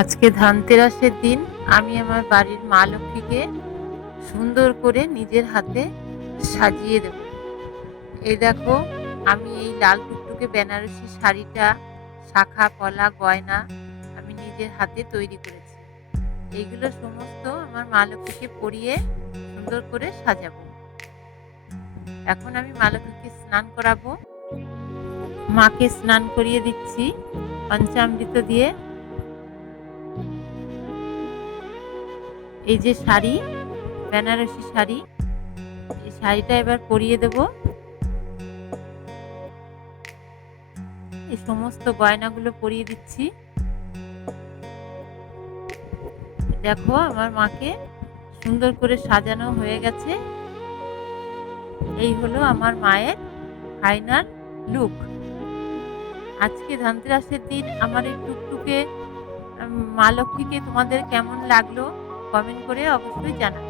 আজকে ধনতেরাসের দিন আমি আমার বাড়ির মা লক্ষ্মীকে সুন্দর করে নিজের হাতে সাজিয়ে দেব। এই দেখো, আমি এই লাল টুকটুকে বেনারসি শাড়িটা, শাখা পলা গয়না আমি নিজের হাতে তৈরি করেছি। এইগুলো সমস্ত আমার মা লক্ষ্মীকে পরিয়ে সুন্দর করে সাজাবো। এখন আমি মা লক্ষ্মীকে স্নান করাবো। মাকে স্নান করিয়ে দিচ্ছি পঞ্চামৃত দিয়ে। এই যে শাড়ি, বেনারসি শাড়ি, এই শাড়িটা এবার পরিয়ে দেব। এই সমস্ত গয়নাগুলো পরিয়ে দিচ্ছি। দেখো, আমার মাকে সুন্দর করে সাজানো হয়ে গেছে। এই হলো আমার মায়ের ফাইনাল লুক। আজকে ধনতেরাসের দিন আমার এই টুকটুকে মা লক্ষ্মীকে তোমাদের কেমন লাগলো কমেন্ট করে অবশ্যই জানাবে।